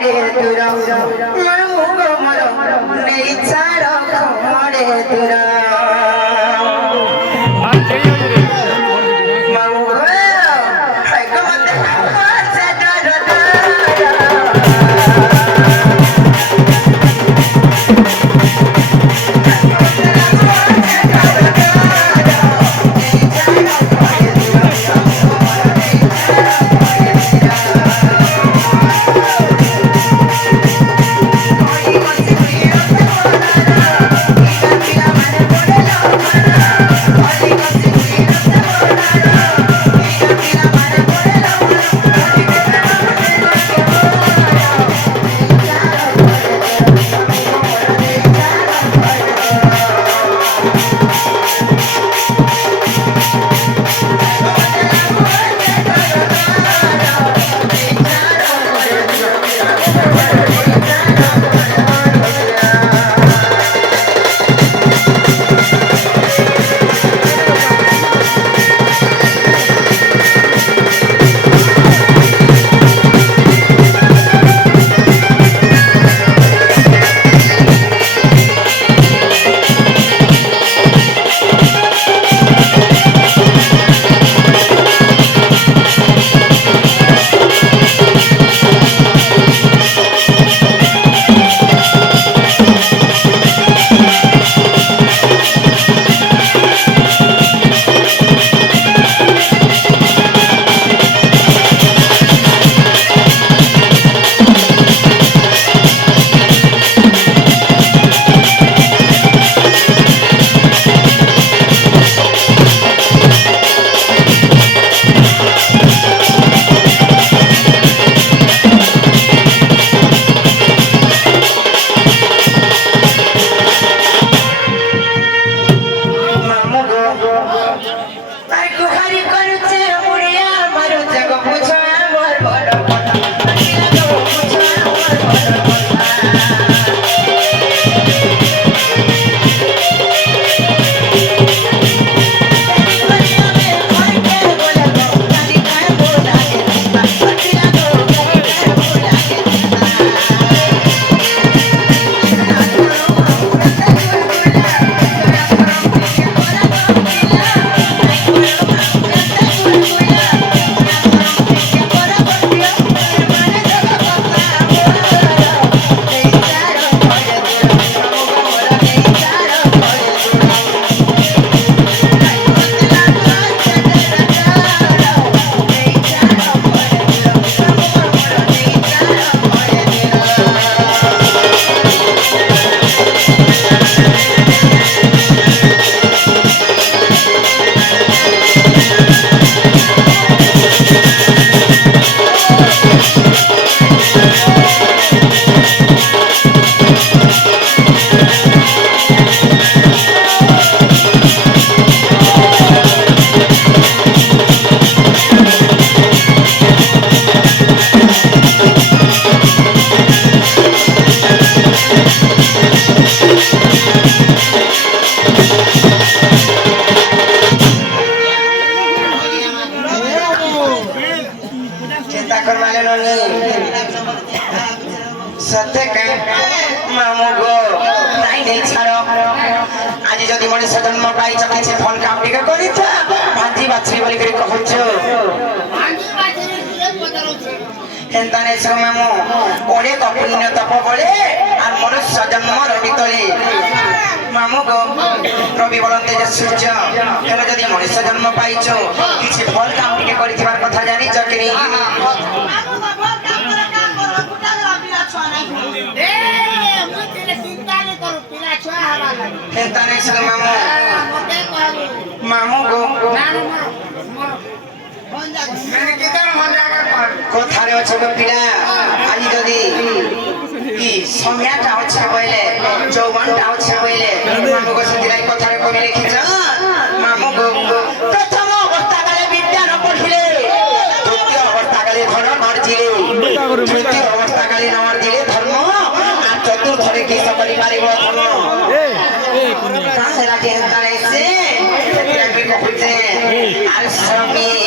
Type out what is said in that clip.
খড়ে তুরা মামু গো মর নেই ছাড় খড়ে তুরা মামু গো হাই গো মতে কাছে দর सत्य मामू गो नहीं छाड़ आज जदि मनीष जन्म पाई किसी फल काम टिके भाजी बाछी बोल कहूच हेन्ता नहीं सब मामू ओडे पुण्य तप बड़े और मनुष्य जन्म रवि तले मामू गो रवि बोलते जे सूर्य तेरे जदि मनुष्य जन्म पाइछ किसी फल काम टिके कथा जानी कि हेन्ता नहीं सब मामू मामू गो कथारे अच्छे पिला आज जदि समयटा अच्छे बोले जौवनटा अच्छे बोले मामू को से कथारे कवि लिखिछ मामू को प्रथम अवस्था काले विद्या न पढ़िले द्वितीय अवस्था काले धन नर्जिले तृतीय अवस्था काले नर्जिले धर्म आ चतुर्थ रे की सकली पारिबो धर्म काहेला के हेन्ता से कहते आर स्वामी